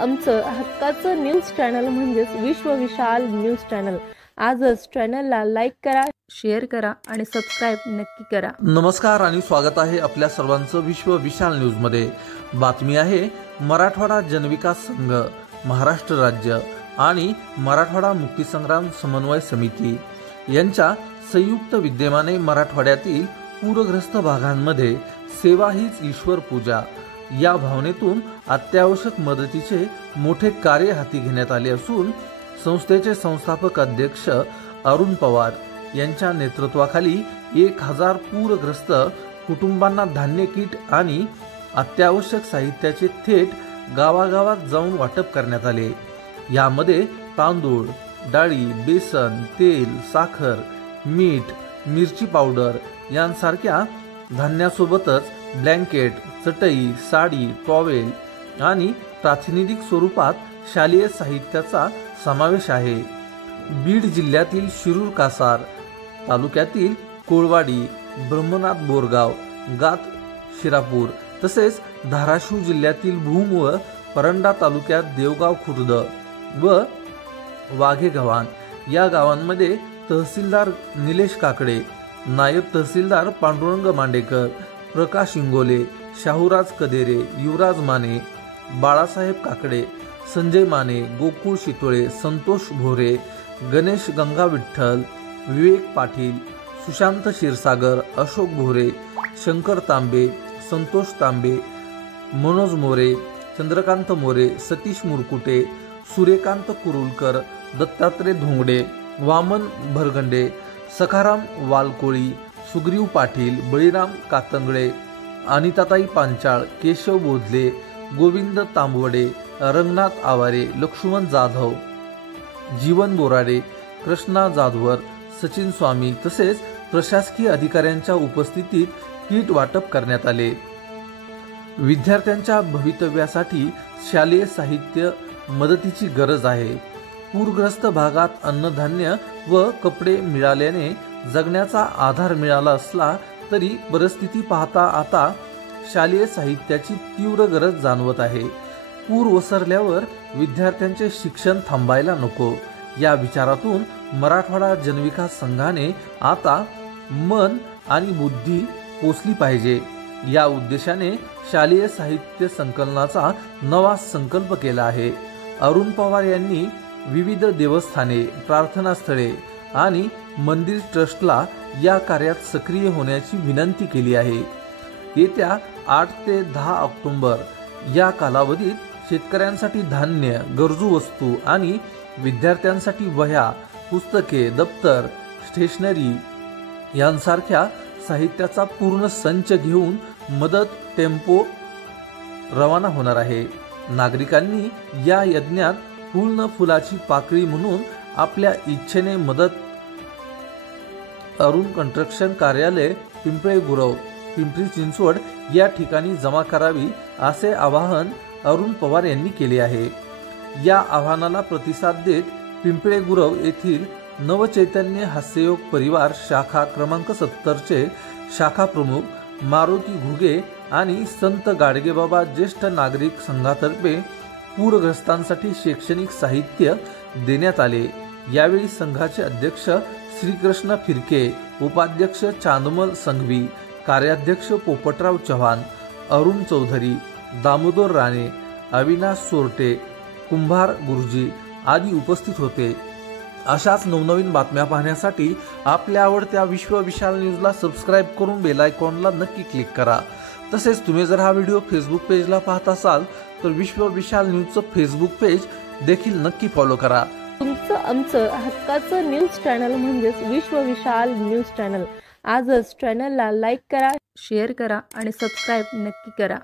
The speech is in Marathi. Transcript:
आमचं हक्काचं न्यूज चॅनल म्हणजेच विश्व विशाल न्यूज चॅनल। आजच चॅनलला लाईक करा, शेअर करा आणि सबस्क्राइब नक्की करा। नमस्कार आणि स्वागत आहे आपल्या सर्वांचं विश्व विशाल न्यूज मध्ये। बातमी आहे मराठवाडा जनविकास संघ, महाराष्ट्र राज्य आणि मराठवाडा मुक्तीसंग्राम समन्वय समिती यांच्या संयुक्त विद्यमाने मराठवाड्यातील पूरग्रस्त भागांमध्ये सेवा हीच ईश्वर पूजा या भावनेतून अत्यावश्यक मदतीचे मोठे कार्य हाती घेण्यात आले असून संस्थेचे संस्थापक अध्यक्ष अरुण पवार यांच्या नेतृत्वाखाली 1000 पूरग्रस्त कुटुंबांना धान्य किट आणि अत्यावश्यक साहित्याचे थेट गावागावात जाऊन वाटप करण्यात आले। यामध्ये तांदूळ, डाळी, बेसन, तेल, साखर, मीठ, मिरची पावडर यांसारख्या धान्यासोबतच ब्लँकेट, चटई, साडी, टॉवेल आणि प्रातिनिधिक स्वरूपात शालेय साहित्याचा समावेश आहे। बीड जिल्ह्यातील शिरूर कासार तालुक्यातील कोळवाडी, ब्रह्मनाथ बोरगाव, गात शिरापूर तसेच धाराशिव जिल्ह्यातील भूम व परंडा तालुक्यात देवगाव खुर्द व वाघेगव्हाण या गावांमध्ये तहसीलदार निलेश काकडे, नायब तहसीलदार पांडुरंग मांडेकर, प्रकाश इंगोले, शाहूराज कदेरे, युवराज माने, बाळासाहेब काकडे, संजय माने, गोकुळ शितोळे, संतोष भोरे, गणेश गंगा विठ्ठल, विवेक पाटील, सुशांत क्षीरसागर, अशोक भोरे, शंकर तांबे, संतोष तांबे, मनोज मोरे, चंद्रकांत मोरे, सतीश मुरकुटे, सूर्यकांत कुरुलकर, दत्तात्रय धोंगडे, वामन भरगंडे, सखाराम वालकोळी, सुग्रीव पाटील, बळीराम कातंगळे, अनिताताई पांचाळ, केशव बोधले, गोविंद तांबवडे, रंगनाथ आवारे, लक्ष्मण जाधव, जीवन बोराडे, कृष्णा जाधवर, सचिन स्वामी तसेच प्रशासकीय अधिकाऱ्यांच्या उपस्थितीत किट वाटप करण्यात आले। विद्यार्थ्यांच्या भवितव्यासाठी शालेय साहित्य मदतीची गरज आहे। पूरग्रस्त भागात अन्नधान्य व कपडे मिळाल्याने जगण्याचा आधार मिळाला असला तरी परिस्थिती पाहता आता शालेय साहित्याची तीव्र गरज जाणवत आहे। पूर ओसरल्यावर विद्यार्थ्यांचे शिक्षण थांबायला नको या विचारातून मराठवाडा जनविकास संघाने आता मन आणि बुद्धी पोचली पाहिजे या उद्देशाने शालेय साहित्य संकलनाचा नवा संकल्प केला आहे। अरुण पवार यांनी विविध देवस्थाने, प्रार्थनास्थळे आणि मंदिर ट्रस्टला या कार्यात सक्रिय होण्याची विनंती केली आहे। येत्या 8 ते 10 ऑक्टोबर या कालावधीत शेतकऱ्यांसाठी धान्य, गरजू वस्तू आणि विद्यार्थ्यांसाठी वह्या, पुस्तके, दप्तर, स्टेशनरी यांसारख्या साहित्याचा पूर्ण संच घेऊन मदत टेम्पो रवाना होणार आहे। नागरिकांनी या यज्ञात फूल न फुलाची पाकळी म्हणून आपल्या इच्छेने मदत अरुण कंस्ट्रक्शन कार्यालय, पिंपळे गुरव, पिंपरी चिंचवड या ठिकाणी जमा करावी असे आवाहन अरुण पवार यांनी केले आहे। या आवाहनाला प्रतिसाद देत पिंपळे गुरव येथील नवचैतन्य हास्ययोग परिवार शाखा क्रमांक 70 चे शाखा प्रमुख मारुती घुगे आणि संत गाडगेबाबा ज्येष्ठ नागरिक संघातर्फे पूरग्रस्तांसाठी शैक्षणिक साहित्य देण्यात आले। यावेळी संघाचे अध्यक्ष श्रीकृष्ण फिरके, उपाध्यक्ष चांदमल संघवी, कार्याध्यक्ष पोपटराव चव्हाण, अरुण चौधरी, दामोदर राणे, अविनाश सोरटे, कुंभार गुरुजी आदी उपस्थित होते। अशाच नवनवीन बातम्या पाहण्यासाठी आपल्या आवडत्या विश्व विशाल न्यूजला सबस्क्राइब करून बेल आयकॉनला नक्की क्लिक करा। तसेच तुम्ही जर हा व्हिडिओ फेसबुक पेजला पाहत असाल तर विश्व विशाल न्यूजचं फेसबुक पेज देखील नक्की फॉलो करा। तुमचं आमचं हक्काचं न्यूज चॅनल म्हणजेच विश्व विशाल न्यूज चॅनल। आजच चॅनलला लाईक करा, शेअर करा आणि सबस्क्राइब नक्की करा।